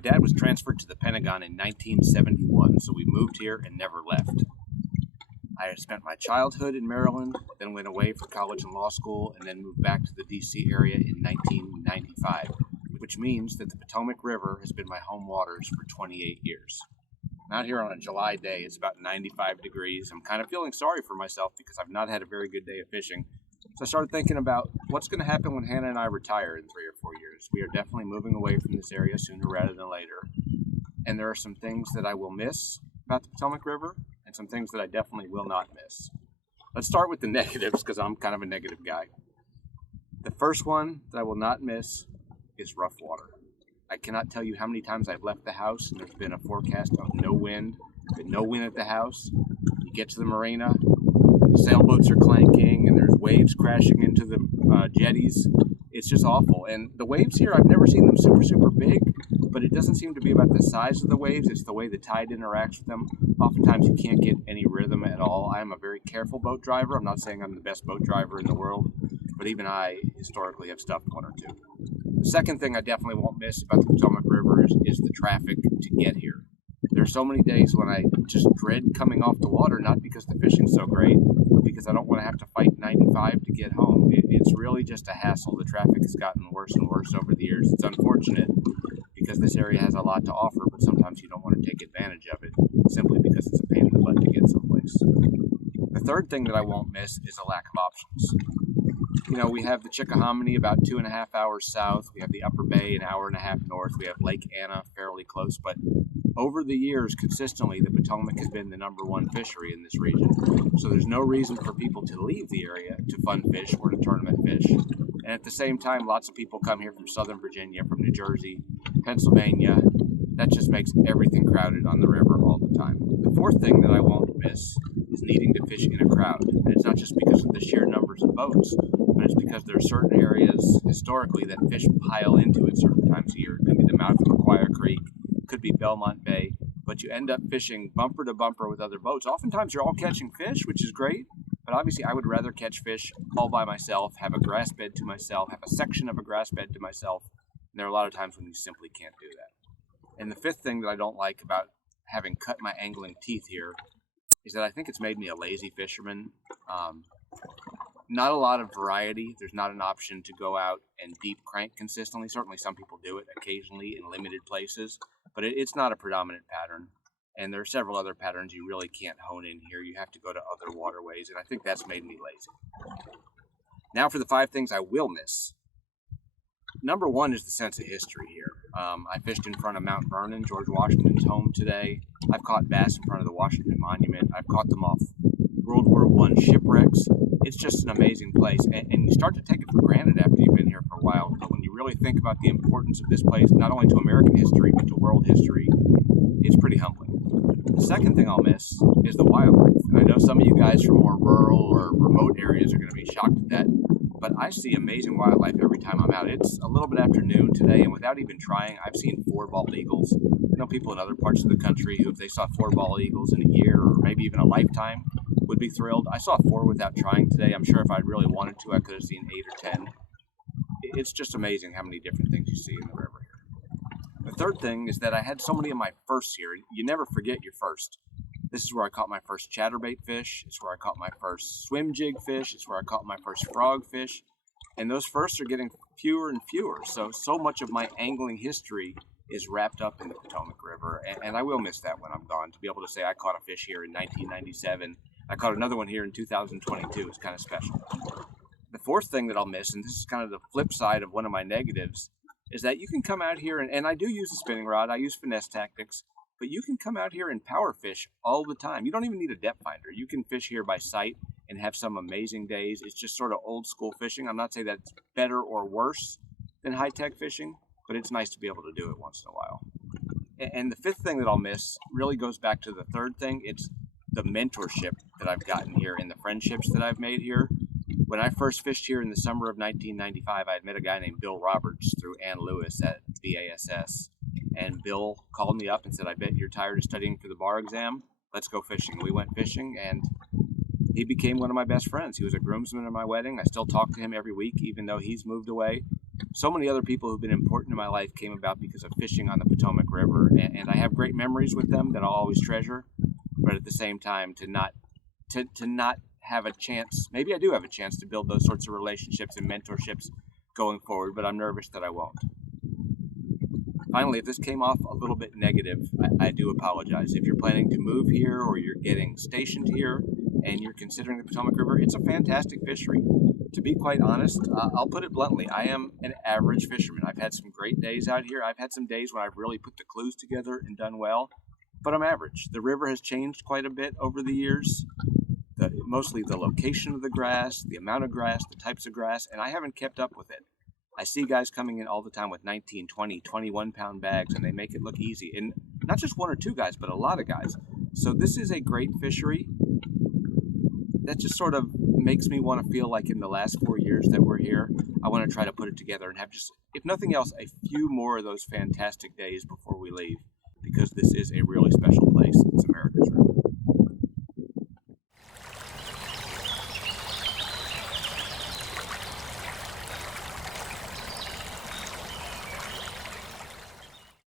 My dad was transferred to the Pentagon in 1971, so we moved here and never left. I had spent my childhood in Maryland, then went away for college and law school, and then moved back to the DC area in 1995, which means that the Potomac River has been my home waters for 28 years. I'm out here on a July day. It's about 95 degrees. I'm kind of feeling sorry for myself because I've not had a very good day of fishing. So I started thinking about what's going to happen when Hannah and I retire in 3 or 4 years. We are definitely moving away from this area sooner rather than later. And there are some things that I will miss about the Potomac River and some things that I definitely will not miss. Let's start with the negatives because I'm kind of a negative guy. The first one that I will not miss is rough water. I cannot tell you how many times I've left the house and there's been a forecast of no wind, been no wind at the house. You get to the marina, the sailboats are clanking and there's waves crashing into the jetties. It's just awful. And the waves here, I've never seen them super big, but it doesn't seem to be about the size of the waves. It's the way the tide interacts with them. Oftentimes you can't get any rhythm at all. I am a very careful boat driver. I'm not saying I'm the best boat driver in the world, but even I historically have stuffed one or two. The second thing I definitely won't miss about the Potomac River is the traffic to get here. There are so many days when I just dread coming off the water, not because the fishing's so great, but because I don't want to have to fight 95 to get home. It's really just a hassle. The traffic has gotten worse and worse over the years. It's unfortunate because this area has a lot to offer, but sometimes you don't want to take advantage of it simply because it's a pain in the butt to get someplace. The third thing that I won't miss is a lack of options. You know, we have the Chickahominy about 2.5 hours south. We have the Upper Bay an hour and a half north. We have Lake Anna fairly close, but over the years, consistently, the Potomac has been the #1 fishery in this region. So there's no reason for people to leave the area to fun fish or to tournament fish. And at the same time, lots of people come here from Southern Virginia, from New Jersey, Pennsylvania. That just makes everything crowded on the river all the time. The fourth thing that I won't miss is needing to fish in a crowd. And it's not just because of the sheer numbers of boats, but it's because there are certain areas historically that fish pile into at certain times of year. It could be the mouth of Aquia Creek, it could be Belmont Bay, but you end up fishing bumper to bumper with other boats. Oftentimes you're all catching fish, which is great, but obviously I would rather catch fish all by myself, have a grass bed to myself, have a section of a grass bed to myself. And there are a lot of times when you simply can't do that. And the fifth thing that I don't like about having cut my angling teeth here is that I think it's made me a lazy fisherman. Not a lot of variety. There's not an option to go out and deep crank consistently. Certainly some people do it occasionally in limited places, but it's not a predominant pattern. And there are several other patterns you really can't hone in here. You have to go to other waterways, and I think that's made me lazy. Now for the 5 things I will miss. Number 1 is the sense of history here. I fished in front of Mount Vernon, George Washington's home today. I've caught bass in front of the Washington Monument. I've caught them off World War I shipwrecks. It's just an amazing place, and you start to take it for granted after you've been here for a while. But when you really think about the importance of this place, not only to American history, but to world history, it's pretty humbling. The second thing I'll miss is the wildlife. And I know some of you guys from more rural or remote areas are going to be shocked at that, but I see amazing wildlife every time I'm out. It's a little bit after noon today, and without even trying, I've seen 4 bald eagles. I know people in other parts of the country who, if they saw 4 bald eagles in a year or maybe even a lifetime, would be thrilled. I saw 4 without trying today. I'm sure if I really wanted to, I could have seen 8 or 10. It's just amazing how many different things you see in the river here. The third thing is that I had so many of my firsts here. You never forget your first. This is where I caught my first chatterbait fish. It's where I caught my first swim jig fish. It's where I caught my first frog fish. And those firsts are getting fewer and fewer. So much of my angling history is wrapped up in the Potomac River. And I will miss that when I'm gone. To be able to say I caught a fish here in 1997. I caught another one here in 2022. It's kind of special. The fourth thing that I'll miss, and this is kind of the flip side of one of my negatives, is that you can come out here, and I do use a spinning rod. I use finesse tactics. But you can come out here and power fish all the time. You don't even need a depth finder. You can fish here by sight and have some amazing days. It's just sort of old school fishing. I'm not saying that's better or worse than high-tech fishing, but it's nice to be able to do it once in a while. And the fifth thing that I'll miss really goes back to the third thing. It's the mentorship that I've gotten here and the friendships that I've made here. When I first fished here in the summer of 1995, I had met a guy named Bill Roberts through Ann Lewis at BASS. And Bill called me up and said, I bet you're tired of studying for the bar exam. Let's go fishing. We went fishing, and he became one of my best friends. He was a groomsman at my wedding. I still talk to him every week, even though he's moved away. So many other people who've been important in my life came about because of fishing on the Potomac River, and I have great memories with them that I'll always treasure. But at the same time, to not have a chance, maybe I do have a chance to build those sorts of relationships and mentorships going forward, but I'm nervous that I won't. Finally, if this came off a little bit negative, I do apologize. If you're planning to move here or you're getting stationed here and you're considering the Potomac River, it's a fantastic fishery. To be quite honest, I'll put it bluntly, I am an average fisherman. I've had some great days out here. I've had some days when I've really put the clues together and done well, but I'm average. The river has changed quite a bit over the years. Mostly the location of the grass, the amount of grass, the types of grass, and I haven't kept up with it. I see guys coming in all the time with 19, 20, 21-pound bags, and they make it look easy. And not just one or two guys, but a lot of guys. So this is a great fishery that just sort of makes me want to feel like in the last 4 years that we're here, I want to try to put it together and have just, if nothing else, a few more of those fantastic days before we leave, because this is a really special place. It's America's River.